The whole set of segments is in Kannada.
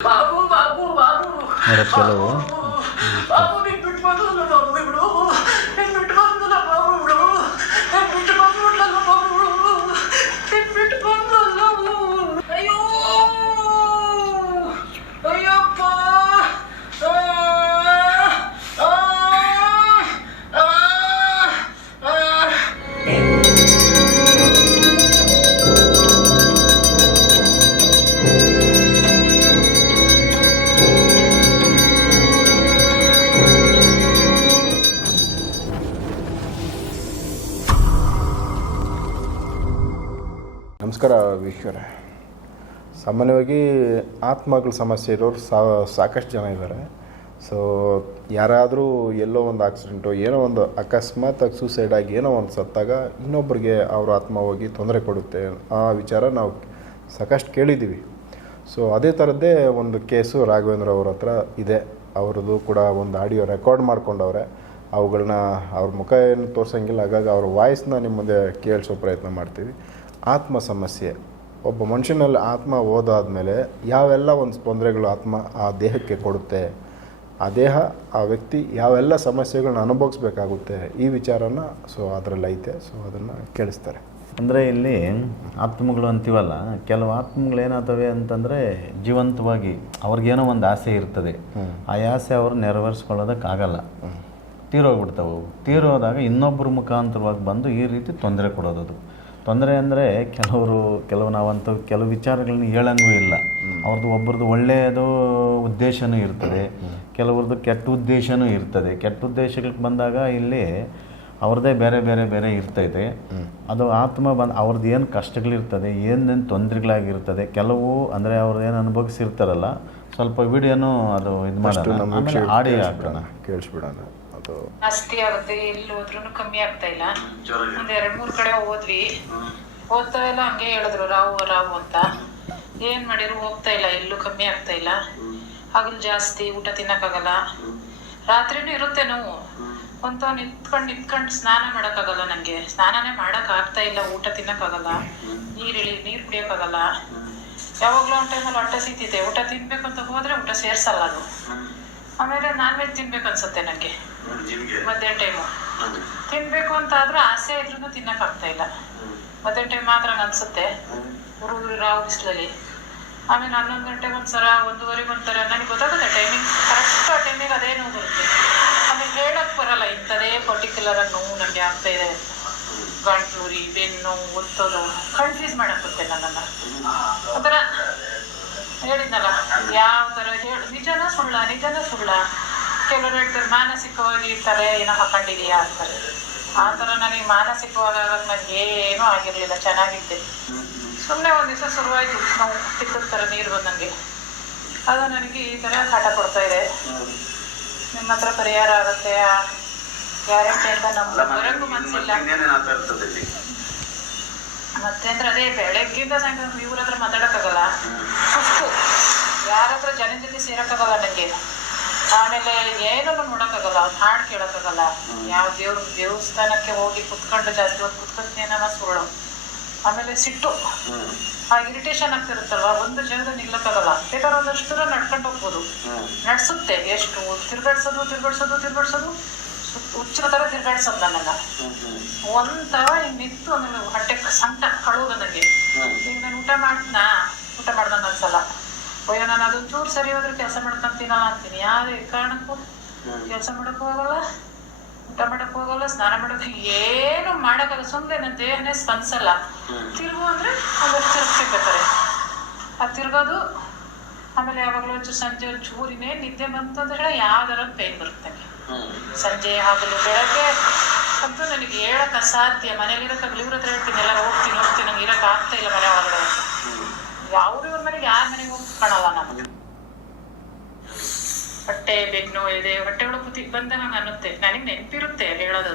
ಬಾಬು ಬಾಬು ಬಾಬು ಅವರ ಕೆಲವು ಬಾಬು ನೀನ್ ಬಿಟ್ಟು ಬಂದಲ್ಲ ಬಾಬು ಬಿಡು ನೀನ್ ವೀಕ್ಷಕರೇ ಸಾಮಾನ್ಯವಾಗಿ ಆತ್ಮಗಳ ಸಮಸ್ಯೆ ಇರೋರು ಸಾ, ಸಾಕಷ್ಟು ಜನ ಇದ್ದಾರೆ ಸೊ ಯಾರಾದರೂ ಎಲ್ಲೋ ಒಂದು ಆಕ್ಸಿಡೆಂಟು ಏನೋ ಒಂದು ಅಕಸ್ಮಾತಾಗಿ ಸೂಸೈಡ್ ಆಗಿ ಏನೋ ಒಂದು ಸತ್ತಾಗ ಇನ್ನೊಬ್ಬರಿಗೆ ಅವ್ರ ಆತ್ಮ ಹೋಗಿ ತೊಂದರೆ ಕೊಡುತ್ತೆ ಆ ವಿಚಾರ ನಾವು ಸಾಕಷ್ಟು ಕೇಳಿದ್ದೀವಿ. ಸೊ ಅದೇ ಥರದ್ದೇ ಒಂದು ಕೇಸು ರಾಘವೇಂದ್ರ ಅವ್ರ ಹತ್ರ ಇದೆ. ಅವ್ರದ್ದು ಕೂಡ ಒಂದು ಆಡಿಯೋ ರೆಕಾರ್ಡ್ ಮಾಡ್ಕೊಂಡವ್ರೆ. ಅವುಗಳನ್ನ ಅವ್ರ ಮುಖ ಏನು ತೋರ್ಸಂಗಿಲ್ಲ. ಹಾಗಾಗಿ ಅವ್ರ ವಾಯ್ಸ್ನ ನಿಮ್ಮ ಮುಂದೆ ಕೇಳಿಸೋ ಪ್ರಯತ್ನ ಮಾಡ್ತೀವಿ. ಆತ್ಮ ಸಮಸ್ಯೆ. ಒಬ್ಬ ಮನುಷ್ಯನಲ್ಲಿ ಆತ್ಮ ಹೋದಾದ್ಮೇಲೆ ಯಾವೆಲ್ಲ ಒಂದು ತೊಂದರೆಗಳು ಆತ್ಮ ಆ ದೇಹಕ್ಕೆ ಕೊಡುತ್ತೆ ಆ ದೇಹ ಆ ವ್ಯಕ್ತಿ ಯಾವೆಲ್ಲ ಸಮಸ್ಯೆಗಳನ್ನ ಅನುಭವಿಸ್ಬೇಕಾಗುತ್ತೆ ಈ ವಿಚಾರನ ಸೊ ಅದರಲ್ಲಿ ಐತೆ. ಸೊ ಅದನ್ನು ಕೇಳಿಸ್ತಾರೆ. ಅಂದರೆ ಇಲ್ಲಿ ಆತ್ಮಗಳು ಅಂತೀವಲ್ಲ ಕೆಲವು ಆತ್ಮಗಳು ಏನಾಗ್ತವೆ ಅಂತಂದರೆ ಜೀವಂತವಾಗಿ ಅವ್ರಿಗೇನೋ ಒಂದು ಆಸೆ ಇರ್ತದೆ. ಆ ಆಸೆ ಅವರು ನೆರವೇರಿಸ್ಕೊಳ್ಳೋದಕ್ಕಾಗಲ್ಲ. ತೀರೋಗ್ಬಿಡ್ತಾವೆ ಅವು. ತೀರೋದಾಗ ಇನ್ನೊಬ್ಬರ ಮುಖಾಂತರವಾಗಿ ಬಂದು ಈ ರೀತಿ ತೊಂದರೆ ಕೊಡೋದು ಅದು ತೊಂದರೆ ಅಂದರೆ ಕೆಲವರು ಕೆಲವು ನಾವಂತೂ ಕೆಲವು ವಿಚಾರಗಳನ್ನ ಹೇಳಂಗೂ ಇಲ್ಲ. ಅವ್ರದ್ದು ಒಬ್ಬರದ್ದು ಒಳ್ಳೆಯದು ಉದ್ದೇಶನೂ ಇರ್ತದೆ. ಕೆಲವ್ರದ್ದು ಕೆಟ್ಟ ಉದ್ದೇಶನೂ ಇರ್ತದೆ. ಕೆಟ್ಟ ಉದ್ದೇಶಗಳಿಗೆ ಬಂದಾಗ ಇಲ್ಲಿ ಅವ್ರದ್ದೇ ಬೇರೆ ಬೇರೆ ಬೇರೆ ಇರ್ತೈತೆ. ಅದು ಆತ್ಮ ಬಂದು ಅವ್ರದ್ದು ಏನು ಕಷ್ಟಗಳಿರ್ತದೆ ಏನೇನು ತೊಂದರೆಗಳಾಗಿರ್ತದೆ ಕೆಲವು ಅಂದರೆ ಅವ್ರದ್ದು ಏನು ಅನುಭವಿಸಿರ್ತಾರಲ್ಲ ಸ್ವಲ್ಪ ವಿಡಿಯೋನು ಅದು ಇದು ಮಾಡೋಣ ಆಡಿಯೋ ಹಾಕೋಣ. ಕೇಳಿಸ್ಬಿಡೋಣ. ಅದು. ಜಾಸ್ತಿ ಆಗುತ್ತೆ ಎಲ್ಲಿ ಹೋದ್ರು ಕಮ್ಮಿ ಆಗ್ತಾ ಇಲ್ಲ. ಒಂದ್ ಎರಡ್ ಮೂರ್ ಕಡೆ ಹೋದ್ವಿ. ಹೋಗ್ತಾ ಇಲ್ಲ ಹಂಗೆ ಹೇಳಿದ್ರು ರಾವು ರಾವು ಅಂತ. ಏನ್ ಮಾಡಿದ್ರು ಹೋಗ್ತಾ ಇಲ್ಲ ಎಲ್ಲೂ ಕಮ್ಮಿ ಆಗ್ತಾ ಇಲ್ಲ. ಹಗಲು ಜಾಸ್ತಿ ಊಟ ತಿನ್ನಕ್ಕಾಗಲ್ಲ. ರಾತ್ರಿನೂ ಇರುತ್ತೆ ನೋವು. ಒಂತ ನಿಂತ್ಕೊಂಡು ನಿಂತ್ಕೊಂಡು ಸ್ನಾನ ಮಾಡಕ್ಕಾಗಲ್ಲ ನಂಗೆ. ಸ್ನಾನನೇ ಮಾಡಕ್ ಆಗ್ತಾ ಇಲ್ಲ ಊಟ ತಿನ್ನಕ್ಕಾಗಲ್ಲ. ನೀರ್ ಇಳಿ ನೀರ್ ಕುಡಿಯಕ್ಕಾಗಲ್ಲ. ಯಾವಾಗ್ಲೂ ಒಂದ್ ಟೈಮಲ್ಲಿ ಹೊಟ್ಟೆ ಸಿಗ್ತಿದೆ ಊಟ ತಿನ್ಬೇಕು ಅಂತ ಹೋದ್ರೆ ಊಟ ಸೇರ್ಸಲ್ಲ ಅದು. ಆಮೇಲೆ ನಾನ್ ವೆಜ್ ತಿನ್ಬೇಕು ಅನ್ಸುತ್ತೆ ನಂಗೆ. ಮಧ್ಯಾಹ್ನ ಟೈಮು ತಿನ್ಬೇಕು ಅಂತ ಆದ್ರೂ ಆಸೆ ಇದ್ರೂ ತಿನ್ನಕ್ ಆಗ್ತಾ ಇಲ್ಲ ಮಧ್ಯಾಹ್ನ ಟೈಮ್ ಮಾತ್ರ ಅನ್ಸುತ್ತೆ. ಹುಡುಗರು ರಾವ್ ಬಿಸಿಲಲ್ಲಿ. ಆಮೇಲೆ ಹನ್ನೊಂದು ಗಂಟೆಗೆ ಒಂದ್ಸಲ ಒಂದೂವರೆಗೆ ಒಂಥರ ನನಗೆ ಗೊತ್ತಾಗುತ್ತೆ ಟೈಮಿಂಗ್ ಕರೆಕ್ಟ್ ಆ ಟೈಮಿಗೆ ಅದೇ ನೋವು ಬರುತ್ತೆ. ಆಮೇಲೆ ಹೇಳಕ್ ಬರಲ್ಲ ಇಂಥದೇ ಪರ್ಟಿಕ್ಯುಲರ್ ಆಗಿ ನೋವು ನನಗೆ ಆಗ್ತಾ ಇದೆ. ಗಂಟ್ಲೂರಿ ಬೆನ್ನು ಒತ್ತೋದು ಕನ್ಫ್ಯೂಸ್ ಮಾಡಕ್ಕೆ ನನ್ನನ್ನು. ಒಂಥರ ಹೇಳಿದ್ನಲ್ಲ ಯಾವ ಥರ ಹೇಳಿ. ನಿಜನ ಸುಳ್ಳ ನಿಜನ ಸುಳ್ಳ. ಕೆಲವರು ಹೇಳ್ತಾರೆ ಮಾನಸಿಕವಾಗಿ ಇರ್ತಾರೆ ಏನೋ ಹಾಕೊಂಡಿದೀಯಾ? ಅಂತಾರೆ. ಆ ಥರ ನನಗೆ ಮಾನಸಿಕವಾಗಿ ಆಗೋದು ನನಗೆ ಏನೂ ಆಗಿರಲಿಲ್ಲ ಚೆನ್ನಾಗಿದ್ದೆ. ಸುಮ್ಮನೆ ಒಂದು ದಿವಸ ಶುರುವಾಯಿತು ನಾವು ಥರ ನೀರು ಬಂದಂಗೆ ಅದು ನನಗೆ ಈ ಥರ ಹಠ ಕೊಡ್ತಾ ಇದೆ. ನಿಮ್ಮ ಹತ್ರ ಪರಿಹಾರ ಆಗುತ್ತೆ ಗ್ಯಾರಂಟಿ ಅಂತ ನಮ್ಗೆ ಬರೋಕ್ಕೂ ಮನಸ್ಸಿಲ್ಲ ಮತ್ತೆ ಅಂದ್ರೆ ಅದೇ ಬೆಳಗ್ಗಿಂದ ನಂಗೆ ಇವ್ರ ಹತ್ರ ಮಾತಾಡಕ್ಕಾಗಲ್ಲ. ಸುಸ್ತು ಯಾರ ಹತ್ರ ಜನ ಜೊತೆ ಸೇರಕ್ಕಾಗಲ್ಲ ನನಗೆ ಆಮೇಲೆ ಏನನ್ನು ನೋಡಕ್ಕಾಗಲ್ಲ ಹಾಡು ಕೇಳಕ್ಕಾಗಲ್ಲ. ಯಾವ ದೇವ್ರ ದೇವಸ್ಥಾನಕ್ಕೆ ಹೋಗಿ ಕುತ್ಕೊಂಡು ಜಾಸ್ತಿ ಹೊತ್ತು ಕುತ್ಕೊಂಡು ಅನ್ನೋ ಸುಳ್ಳು ಆಮೇಲೆ ಸಿಟ್ಟು. ಆ ಇರಿಟೇಷನ್ ಆಗ್ತಿರುತ್ತಲ್ವಾ? ಒಂದು ಜನದ ನಿಲ್ಲಕ್ಕಾಗಲ್ಲ. ಬೇಕಾದ್ರೆ ಒಂದಷ್ಟು ದೂರ ನಡ್ಕೊಂಡು ಹೋಗ್ಬೋದು. ನಡ್ಸುತ್ತೆ. ಎಷ್ಟು ತಿರ್ಗಾಡ್ಸೋದು ತಿರ್ಗಾಡ್ಸೋದು ತಿರ್ಗಾಡ್ಸೋದು? ಹುಚ್ಚರ ಥರ ತಿರ್ಗಾಡ್ಸೋದು ನನ್ನನ್ನು. ಒಂಥರ ಹಿಂಗ್ ನಿಂತು ಆಮೇಲೆ ಹೊಟ್ಟೆ ಸಂಕಟ ಕಳುವುದು ನನಗೆ. ಈಗ ನಾನು ಊಟ ಮಾಡ್ತೀನಾ ಊಟ ಮಾಡ್ದಂಗೆ ಅನ್ಸಲ್ಲ. ಅಯ್ಯೋ ನಾನು ಅದೊಂಚೂರು ಸರಿ ಹೋದ್ರೆ ಕೆಲಸ ಮಾಡ್ಕೊಂತೀನ ಅಂತೀನಿ ಯಾವುದೇ ಕಾರಣಕ್ಕೂ ಕೆಲಸ ಮಾಡಕ್ ಹೋಗಲ್ಲ ಊಟ ಮಾಡಕ್ ಹೋಗಲ್ಲ ಸ್ನಾನ ಮಾಡಕ್ ಏನು ಮಾಡಕ್ಕಲ್ಲ ಸುಮ್ಮನೆ ನನ್ನ ದೇಹನೇ ಸ್ಪಂದಿಸಲ್ಲ ತಿರುಗು ಅಂದ್ರೆ ಒಂದಷ್ಟು ತಿರುಗ್ತಿರ್ಬೇಕಾರೆ ಆ ತಿರ್ಗೋದು ಆಮೇಲೆ ಯಾವಾಗಲೂ ಒಂಚೂರು ಸಂಜೆ ಒಂಚೂರಿನೇ ನಿದ್ದೆ ಬಂತು ಹೇಳಿ ಯಾವ್ದಾರ ಪೇನ್ ಬರುತ್ತೆ ಸಂಜೆ ಆಗಲು ಬೆಳಗ್ಗೆ ಅಂತೂ ನನಗೆ ಹೇಳಕ್ ಅಸಾಧ್ಯ ಮನೇಲಿರೋಕ್ಕಾಗಲಿ ಇವ್ರ ಹತ್ರ ಹೇಳ್ತೀನಿ ಎಲ್ಲ ಹೋಗ್ತೀನಿ ಹೋಗ್ತೀನಿ ನಂಗೆ ಇರಕ್ ಆಗ್ತಾ ಇಲ್ಲ ಮನೆ ಒಳಗಡೆ ಅಂತ ಮನೆಗೆ ಯಾರ ಮನೆಗೆ ಹೋಗಿ ಕಾಣಲ್ಲ ನಾನು ಹೊಟ್ಟೆ ಬೆನ್ನು ಇದೆ ಹೊಟ್ಟೆ ಒಳಗೆ ಕೂತಿ ಬಂದ ನಾನು ಅನ್ನುತ್ತೆ. ನನಗೆ ನೆನಪಿರುತ್ತೆ ಹೇಳೋದು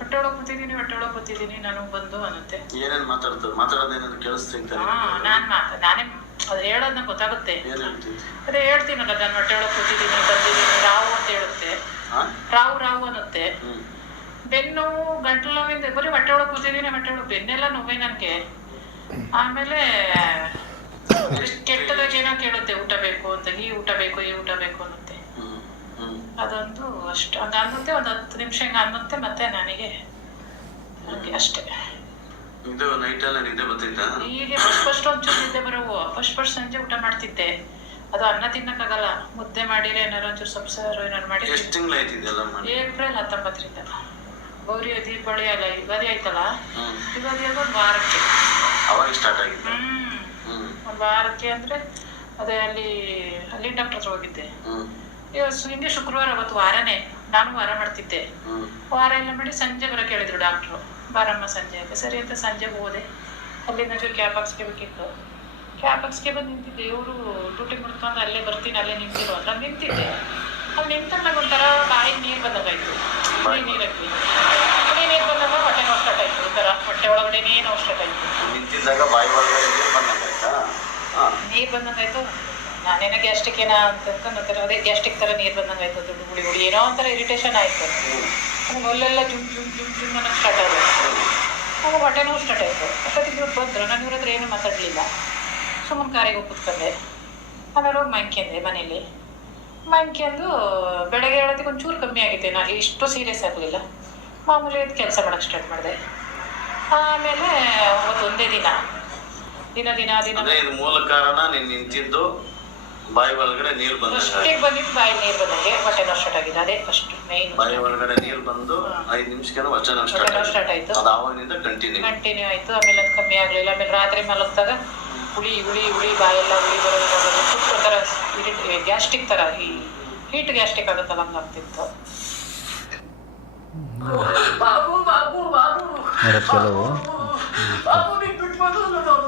ಹೊಟ್ಟೆ ಒಳಗೆ ಕೂತಿದ್ದೀನಿ ಹೊಟ್ಟೆ ಒಳಗೆ ಕೂತಿದ್ದೀನಿ ನಾನು ಬಂದು ಅನ್ನುತ್ತೆ. ಏನೇನು ಮಾತಾಡ್ತಾರೆ? ಮಾತಾಡೋದೇನೇನು ಕೇಳಿಸ್ತಾ ಹಾ ನಾನ್ ಮಾತ ನಾನೇ ಅದು ಹೇಳೋದ್ ನಂಗೆ ಗೊತ್ತಾಗುತ್ತೆ ಅದೇ ಹೇಳ್ತೀನಲ್ಲ ನಾನು ಹೊಟ್ಟೆ ಒಳಗೆ ಕೂತಿದ್ದೀನಿ ಬಂದಿದ್ದೀನಿ ರಾವು ಅಂತ ಹೇಳುತ್ತೆ. ರಾವು ರಾವು ಅನ್ನುತ್ತೆ. ಬೆನ್ನು ಗಂಟಲು ನೋವಿಂದ ಬರೀ ಹೊಟ್ಟೆ ಒಳಗೆ ಕೂತಿದ್ದೀನಿ ಹೊಟ್ಟೆ ಒಳಗೆ ಬೆನ್ನೆಲ್ಲ ನೋವೇ ನನಗೆ. ಆಮೇಲೆ ಎಷ್ಟು ಜನ ಏನೋ ಕೇಳುತ್ತೆ ಊಟ ಬೇಕು ಅಂತ. ಈ ಊಟ ಬೇಕು ಈ ಊಟ ಬೇಕು ಅನ್ನುತ್ತೆ. ಅದೊಂದು ಅಷ್ಟು. ಹಂಗ ಅನ್ನುತ್ತೆ ಒಂದ್ ಹತ್ತು ನಿಮಿಷ ಹಿಂಗ ಅನ್ನುತ್ತೆ ಮತ್ತೆ ನನಗೆ ಹಂಗೆ ಅಷ್ಟೇ. ಇದು ನೈಟ್ ಎಲ್ಲ ನಿದ್ದೆ ಬರ್ತಿತ್ತಾ ಹೀಗೆ ಫಸ್ಟ್ ಫಸ್ಟ್ ಒಂಚೂರು ನಿದ್ದೆ ಬರೋವು. ಫಸ್ಟ್ ಫಸ್ಟ್ ಸಂಜೆ ಊಟ ಮಾಡ್ತಿದ್ದೆ. ಅದು ಅನ್ನ ತಿನ್ನಕ್ಕಾಗಲ್ಲ. ಮುದ್ದೆ ಮಾಡಿದ್ರೆ ಏನಾರು ಒಂಚೂರು ಸೊಪ್ಪು ಸಾರು ಏನಾರು ಮಾಡಿ ಎಷ್ಟು ತಿಂಗಳಾಯ್ತು ಇದೆಲ್ಲ ಮಾಡಿ? ಏಪ್ರಿಲ್ ಹತ್ತೊಂಬತ್ತರಿಂದ. ಗೌರಿ ದೀಪಾವಳಿ ಅಲ್ಲ ಯುಗಾದಿ ಆಯ್ತಲ್ಲ? ಯುಗಾದಿ ಒಂದು ವಾರಕ್ಕೆ. ಅವಾಗ ಸ್ಟಾರ್ಟ್ ಆಗಿತ್ತು? ವಾರಕ್ಕೆ ಅಂದ್ರೆ ಅದೇ ಅಲ್ಲಿ ಅಲ್ಲಿ ಡಾಕ್ಟರ್ ಹತ್ರ ಹೋಗಿದ್ದೆ. ಹಿಂಗೆ ಶುಕ್ರವಾರ ಅವತ್ತು ವಾರನೇ ನಾನು ವಾರ ಮಾಡ್ತಿದ್ದೆ. ವಾರ ಎಲ್ಲ ಮಾಡಿ ಸಂಜೆ ಬರೋಕೆ ಹೇಳಿದ್ರು ಡಾಕ್ಟ್ರು ಬಾರಮ್ಮ ಸಂಜೆ ಅಂತ. ಸರಿ ಅಂತ ಸಂಜೆ ಹೋದೆ. ಅಲ್ಲಿಂದ ಜೊ ಕ್ಯಾಬ್ ಹಾಕ್ಸ್ಕೋಬೇಕಿತ್ತು ಕ್ಯಾಬ್ ಬಂದು ನಿಂತಿದ್ದೆ. ಇವರು ಡ್ಯೂಟಿ ಮುಡ್ಕೊಂಡು ಅಲ್ಲೇ ಬರ್ತೀನಿ ಅಲ್ಲೇ ನಿಂತಿರೋ ಅಂತ. ನಿಂತಿದ್ದೆ. ಅಲ್ಲಿ ನಿಂತಾಗ ಒಂಥರ ಬಾಯಿ ನೀರು ಬಂದಾಗಾಯ್ತು. ಬಾಯಿ ನೀರಕ್ಕೆ ಬಾಯಿ ನೀರು ಬಂದಾಗ ಹೊಟ್ಟೆ ನೋವು ಸ್ಟಾರ್ಟ್ ಆಯ್ತು. ಒಂಥರ ಹೊಟ್ಟೆ ಒಳಗಡೆ ನೋವು ಸ್ಟಾರ್ಟ್ ಆಯ್ತು. ನಿಂತಿದ್ದಾಗ ಬಾಯಿ ಒಳಗಡೆ ನೀರು ನೀರು ಬಂದಂಗಾಯ್ತು ನಾನೇನೋ ಗ್ಯಾಸ್ಟಿಕ್ ಏನ ಅಂತ ಅನ್ಕೊಂಡ್ ಅದೇ ಗ್ಯಾಸ್ಟಿಕ್ ಥರ ನೀರು ಬಂದಂಗಾಯ್ತು ದುಡ್ಡು ಗುಳಿ ಗುಡಿ ಏನೋ ಒಂಥರ ಇರಿಟೇಷನ್ ಆಯ್ತು. ಒಲ್ಲೆಲ್ಲ ಜುಮ್ ಜುಮ್ ಜುಮ್ ಜುಮ್ ಅನ್ನೋ ಸ್ಟಾರ್ಟ್ ಆಗೋದು ಆವಾಗ ಹೊಟ್ಟೆ ಸ್ಟಾರ್ಟ್ ಆಯಿತು. ಅಷ್ಟೊತ್ತಿಗೆ ಇವ್ರು ಬಂದರು. ನಾನು ಇವ್ರ ಹತ್ರ ಏನು ಮಾತಾಡಲಿಲ್ಲ. ಸುಮ್ಮನೆ ಕಾರಿಗೆ ಹೋಗಿ ಕೂತ್ಕೊಂಡೆ. ಆಮೇಲೆ ಹೋಗಿ ಮಂಕ್ಯಂದೆ ಮನೇಲಿ. ಮಂಕ್ಯಂದು ಬೆಳಗ್ಗೆ ಹೇಳೋದಕ್ಕೆ ಒಂಚೂರು ಕಮ್ಮಿ ಆಗಿತ್ತು. ನಾನು ಇಷ್ಟು ಸೀರಿಯಸ್ ಆಗಲಿಲ್ಲ. ಮಾಮೂಲಿ ಅದು ಕೆಲಸ ಮಾಡೋಕ್ಕೆ ಸ್ಟಾರ್ಟ್ ಮಾಡಿದೆ. ಆಮೇಲೆ ಒಂದೇ ದಿನ ದಿನ ದಿನ ದಿನ ಅದೇ ಇದು ಮೂಲ ಕಾರಣ ನೀನ್ ನಿಂತಿದ್ದು ಬಾಯಿ ಒಳಗಡೆ ನೀರು ಬಂದ ಫಸ್ಟಿಗೆ ಬಂದಿದ್ದು ಬಾಯಿ ನೀರು ಬಂದಂಗೆ ಹೊಟ್ಟೆ ನೋವು ಸ್ಟಾರ್ಟ್ ಆಗಿದೆ ಅದೇ ಫಸ್ಟ್ ಮೈನ್ ಬಾಯಿ ಒಳಗಡೆ ನೀರು ಬಂದು ಐದು ನಿಮಿಷಕ್ಕೆ ವಚನ ನೋವು ಸ್ಟಾರ್ಟ್ ಆಯ್ತು ಸ್ಟಾರ್ಟ್ ಆಯ್ತು ಅದು ಆವಾಗಿನಿಂದ ಕಂಟಿನ್ಯೂ ಕಂಟಿನ್ಯೂ ಆಯ್ತು ಆಮೇಲೆ ಅದು ಕಮ್ಮಿ ಆಗಲಿಲ್ಲ ಆಮೇಲೆ ರಾತ್ರಿ ಮಲಗಿದಾಗ ಹುಳಿ ಹುಳಿ ಹುಳಿ ಬಾಯೆಲ್ಲ ಹುಳಿ ಬರೋದು ಸುತ್ತ ಒಂಥರ ಗ್ಯಾಸ್ಟಿಕ್ ಥರ ಈ ಹೀಟ್ ಗ್ಯಾಸ್ಟಿಕ್ ಆಗುತ್ತಲ್ಲ ಹಂಗೆ ಆಗ್ತಿತ್ತು ಬಾಬು ಬಾಬು ಬಾಬು ಬಿಟ್ಬಿಟ್ಟು ಕೆಲವು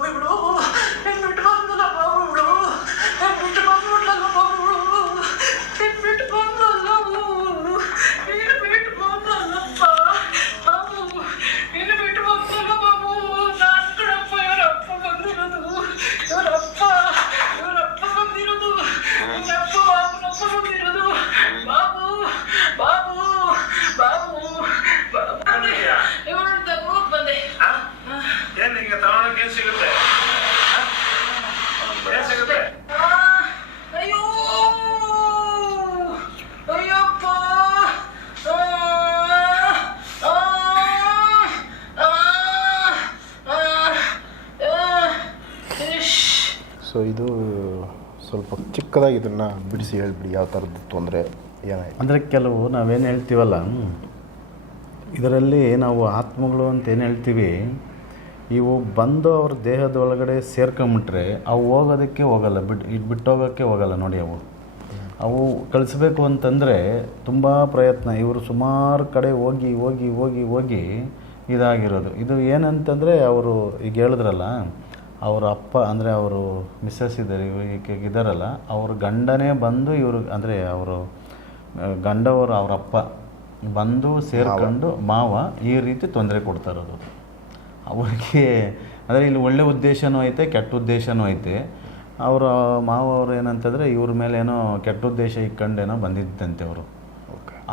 ಸೊ ಇದು ಸ್ವಲ್ಪ ಚಿಕ್ಕದಾಗಿ ಇದನ್ನು ಬಿಡಿಸಿ ಹೇಳ್ಬಿಡಿ, ಯಾವ ಥರದ್ದು ತೊಂದರೆ ಏನಾಯ್ತು? ಅಂದರೆ ಕೆಲವು ನಾವೇನು ಹೇಳ್ತೀವಲ್ಲ, ಇದರಲ್ಲಿ ನಾವು ಆತ್ಮಗಳು ಅಂತ ಏನು ಹೇಳ್ತೀವಿ, ಇವು ಬಂದು ಅವ್ರ ದೇಹದ ಒಳಗಡೆ ಸೇರ್ಕೊಂಬಿಟ್ರೆ ಅವು ಹೋಗೋದಕ್ಕೆ ಹೋಗಲ್ಲ ಬಿಟ್ಟು ಇದು ಬಿಟ್ಟೋಗೋಕ್ಕೆ ಹೋಗಲ್ಲ ನೋಡಿ ಅವು. ಅವು ಕಳಿಸ್ಬೇಕು ಅಂತಂದರೆ ತುಂಬ ಪ್ರಯತ್ನ, ಇವರು ಸುಮಾರು ಕಡೆ ಹೋಗಿ ಹೋಗಿ ಹೋಗಿ ಹೋಗಿ ಇದಾಗಿರೋದು. ಇದು ಏನಂತಂದರೆ ಅವರು ಈಗ ಹೇಳಿದ್ರಲ್ಲ ಅವ್ರ ಅಪ್ಪ ಅಂದರೆ ಅವರು ಮಿಸ್ಸಸ್ ಇದ್ದಾರೆ ಈಗ ಇದ್ದಾರಲ್ಲ ಅವ್ರ ಗಂಡನೇ ಬಂದು ಇವರು ಅಂದರೆ ಅವರು ಗಂಡವರು ಅವ್ರ ಅಪ್ಪ ಬಂದು ಸೇರ್ಕೊಂಡು ಮಾವ. ಈ ರೀತಿ ತೊಂದರೆ ಕೊಡ್ತಾ ಇರೋದು. ಅವ್ರಿಗೆ ಅಂದರೆ ಇಲ್ಲಿ ಒಳ್ಳೆ ಉದ್ದೇಶನೂ ಐತೆ ಕೆಟ್ಟ ಉದ್ದೇಶನೂ ಐತೆ. ಅವರ ಮಾವ ಅವರು ಏನಂತಂದರೆ ಇವ್ರ ಮೇಲೆ ಏನೋ ಕೆಟ್ಟ ಉದ್ದೇಶ ಇಟ್ಕೊಂಡೇನೋ ಬಂದಿದ್ದಂತೆ ಅವರು.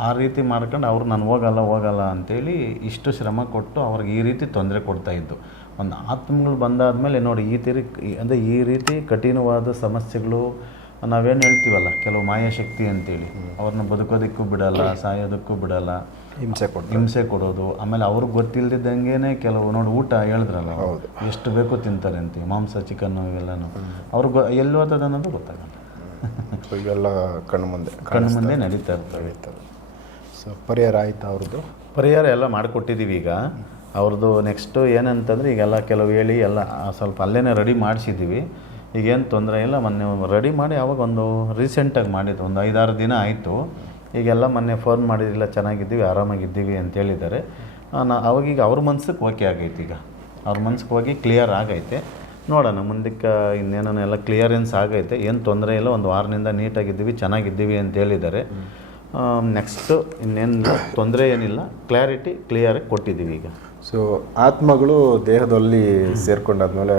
ಆ ರೀತಿ ಮಾಡ್ಕೊಂಡು ಅವ್ರು ನಾನು ಹೋಗಲ್ಲ ಹೋಗಲ್ಲ ಅಂತೇಳಿ ಇಷ್ಟು ಶ್ರಮ ಕೊಟ್ಟು ಅವ್ರಿಗೆ ಈ ರೀತಿ ತೊಂದರೆ ಕೊಡ್ತಾಯಿದ್ದು ಒಂದು ಆತ್ಮಗಳು ಬಂದಾದಮೇಲೆ ನೋಡಿ ಈ ತೀರಿ ಅಂದರೆ ಈ ರೀತಿ ಕಠಿಣವಾದ ಸಮಸ್ಯೆಗಳು ನಾವೇನು ಹೇಳ್ತೀವಲ್ಲ ಕೆಲವು ಮಾಯಾಶಕ್ತಿ ಅಂತೇಳಿ. ಅವ್ರನ್ನ ಬದುಕೋದಕ್ಕೂ ಬಿಡಲ್ಲ ಸಾಯೋದಕ್ಕೂ ಬಿಡಲ್ಲ. ಹಿಂಸೆ ಕೊಡ್ತಾರೆ ಹಿಂಸೆ ಕೊಡೋದು. ಆಮೇಲೆ ಅವ್ರಿಗೆ ಗೊತ್ತಿಲ್ದಿದ್ದಂಗೆ ಕೆಲವು ನೋಡಿ ಊಟ ಹೇಳಿದ್ರಲ್ಲ ಹೌದು. ಎಷ್ಟು ಬೇಕು ತಿಂತಾರೆ ಅಂತ ಮಾಂಸ ಚಿಕನ್ನು ಇವೆಲ್ಲನೂ. ಅವ್ರಿಗೆ ಎಲ್ಲಿ ಹೋಗ್ತದೆ ಅನ್ನೋದು ಗೊತ್ತಾಗಲ್ಲ. ಇವೆಲ್ಲ ಕಣ್ಣು ಮುಂದೆ ಕಣ್ಣು ಮುಂದೆ ನಡೀತಾ ಇರ್ತಾರೆ ಸೊ ಪರಿಹಾರ ಆಯಿತು ಅವ್ರದ್ದು? ಪರಿಹಾರ ಎಲ್ಲ ಮಾಡಿಕೊಟ್ಟಿದ್ದೀವಿ ಈಗ. ಅವ್ರದ್ದು ನೆಕ್ಸ್ಟು ಏನಂತಂದರೆ ಈಗೆಲ್ಲ ಕೆಲವು ಹೇಳಿ ಎಲ್ಲ ಸ್ವಲ್ಪ ಅಲ್ಲೇ ರೆಡಿ ಮಾಡಿಸಿದ್ದೀವಿ ಈಗೇನು ತೊಂದರೆ ಇಲ್ಲ ಮೊನ್ನೆ ರೆಡಿ ಮಾಡಿ ಅವಾಗ ಒಂದು ರೀಸೆಂಟಾಗಿ ಮಾಡಿದ್ದು ಒಂದು ಐದಾರು ದಿನ ಆಯಿತು. ಈಗೆಲ್ಲ ಮೊನ್ನೆ ಫೋನ್ ಮಾಡಿದಿಲ್ಲ ಚೆನ್ನಾಗಿದ್ದೀವಿ ಆರಾಮಾಗಿದ್ದೀವಿ ಅಂತ ಹೇಳಿದ್ದಾರೆ. ನಾ ಅವಾಗೀಗ ಅವ್ರ ಮನ್ಸಿಗೆ ಓಕೆ ಆಗೈತೆ ಈಗ. ಅವ್ರ ಮನ್ಸಿಗೆ ಹೋಗಿ ಕ್ಲಿಯರ್ ಆಗೈತೆ. ನೋಡೋಣ ಮುಂದಕ್ಕೆ ಇನ್ನೇನೋ ಎಲ್ಲ ಕ್ಲಿಯರೆನ್ಸ್ ಆಗೈತೆ. ಏನು ತೊಂದರೆ ಇಲ್ಲ ಒಂದು ವಾರದಿಂದ ನೀಟಾಗಿದ್ದೀವಿ ಚೆನ್ನಾಗಿದ್ದೀವಿ ಅಂತ ಹೇಳಿದ್ದಾರೆ. ನೆಕ್ಸ್ಟು ಇನ್ನೇನು ತೊಂದರೆ ಏನಿಲ್ಲ ಕ್ಲಾರಿಟಿ ಕ್ಲಿಯರಾಗಿ ಕೊಟ್ಟಿದ್ದೀವಿ ಈಗ. ಸೊ ಆತ್ಮಗಳು ದೇಹದಲ್ಲಿ ಸೇರ್ಕೊಂಡಾದ್ಮೇಲೆ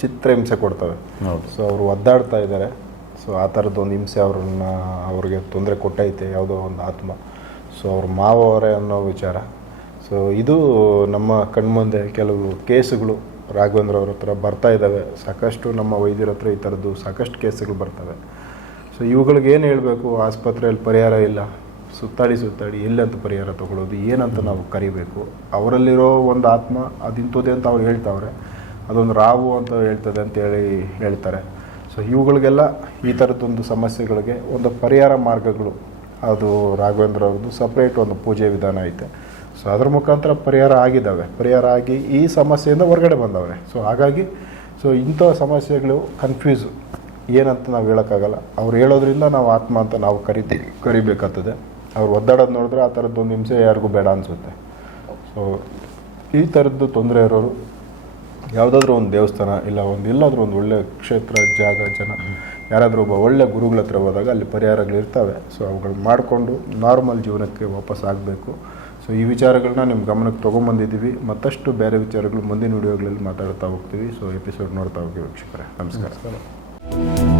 ಚಿತ್ರಹಿಂಸೆ ಕೊಡ್ತವೆ. ಹೌದು. ಸೊ ಅವರು ಒದ್ದಾಡ್ತಾ ಇದ್ದಾರೆ ಸೊ ಆ ಥರದ್ದು ಒಂದು ಹಿಂಸೆ ಅವ್ರನ್ನ ಅವ್ರಿಗೆ ತೊಂದರೆ ಕೊಟ್ಟೈತೆ ಯಾವುದೋ ಒಂದು ಆತ್ಮ. ಸೊ ಅವ್ರ ಮಾವವರೇ ಅನ್ನೋ ವಿಚಾರ. ಸೊ ಇದು ನಮ್ಮ ಕಣ್ಮುಂದೆ ಕೆಲವು ಕೇಸುಗಳು ರಾಘವೇಂದ್ರ ಅವ್ರ ಹತ್ರ ಬರ್ತಾ ಇದ್ದಾವೆ ಸಾಕಷ್ಟು ನಮ್ಮ ವೈದ್ಯರ ಹತ್ರ ಈ ಥರದ್ದು ಸಾಕಷ್ಟು ಕೇಸುಗಳು ಬರ್ತವೆ. ಸೊ ಇವುಗಳಿಗೆ ಏನು ಹೇಳಬೇಕು? ಆಸ್ಪತ್ರೆಯಲ್ಲಿ ಪರಿಹಾರ ಇಲ್ಲ. ಸುತ್ತಾಡಿ ಸುತ್ತಾಡಿ ಎಲ್ಲಂತ ಪರಿಹಾರ ತಗೊಳ್ಳೋದು, ಏನಂತ ನಾವು ಕರಿಬೇಕು, ಅವರಲ್ಲಿರೋ ಒಂದು ಆತ್ಮ ಅದಿಂತದೆ ಅಂತ ಅವ್ರು ಹೇಳ್ತಾವ್ರೆ, ಅದೊಂದು ರಾವು ಅಂತ ಹೇಳ್ತದೆ ಅಂತೇಳಿ ಹೇಳ್ತಾರೆ. ಸೊ ಇವುಗಳಿಗೆಲ್ಲ ಈ ಥರದ್ದೊಂದು ಸಮಸ್ಯೆಗಳಿಗೆ ಒಂದು ಪರಿಹಾರ ಮಾರ್ಗಗಳು. ಅದು ರಾಘವೇಂದ್ರ ಅವ್ರದ್ದು ಸಪ್ರೇಟ್ ಒಂದು ಪೂಜೆ ವಿಧಾನ ಐತೆ. ಸೊ ಅದ್ರ ಮುಖಾಂತರ ಪರಿಹಾರ ಆಗಿದ್ದಾವೆ. ಪರಿಹಾರ ಆಗಿ ಈ ಸಮಸ್ಯೆಯಿಂದ ಹೊರಗಡೆ ಬಂದವ್ರೆ. ಸೊ ಹಾಗಾಗಿ ಸೊ ಇಂಥ ಸಮಸ್ಯೆಗಳು ಕನ್ಫ್ಯೂಸು ಏನಂತ ನಾವು ಹೇಳೋಕ್ಕಾಗಲ್ಲ. ಅವ್ರು ಹೇಳೋದ್ರಿಂದ ನಾವು ಆತ್ಮ ಅಂತ ನಾವು ಕರಿತೀವಿ, ಕರಿಬೇಕಾಗ್ತದೆ. ಅವ್ರು ಒದ್ದಾಡೋದು ನೋಡಿದ್ರೆ ಆ ಥರದ್ದೊಂದು ಹಿಂಸೆ ಯಾರಿಗೂ ಬೇಡ ಅನಿಸುತ್ತೆ. ಸೊ ಈ ಥರದ್ದು ತೊಂದರೆ ಇರೋರು ಯಾವುದಾದ್ರೂ ಒಂದು ದೇವಸ್ಥಾನ ಇಲ್ಲ ಒಂದು ಎಲ್ಲಾದರೂ ಒಂದು ಒಳ್ಳೆ ಕ್ಷೇತ್ರ, ಜಾಗ, ಜನ, ಯಾರಾದರೂ ಒಬ್ಬ ಒಳ್ಳೆ ಗುರುಗಳ ಹತ್ರ ಹೋದಾಗ ಅಲ್ಲಿ ಪರಿಹಾರಗಳು ಇರ್ತವೆ. ಸೊ ಅವುಗಳು ಮಾಡಿಕೊಂಡು ನಾರ್ಮಲ್ ಜೀವನಕ್ಕೆ ವಾಪಸ್ ಆಗಬೇಕು. ಸೊ ಈ ವಿಚಾರಗಳನ್ನ ನಿಮ್ಮ ಗಮನಕ್ಕೆ ತೊಗೊಂಬಂದಿದ್ದೀವಿ. ಮತ್ತಷ್ಟು ಬೇರೆ ವಿಚಾರಗಳು ಮುಂದಿನ ವಿಡಿಯೋಗಳಲ್ಲಿ ಮಾತಾಡ್ತಾ ಹೋಗ್ತೀವಿ. ಸೊ ಎಪಿಸೋಡ್ ನೋಡ್ತಾ ಹೋಗಿ ವೀಕ್ಷಕರೇ. ನಮಸ್ಕಾರ.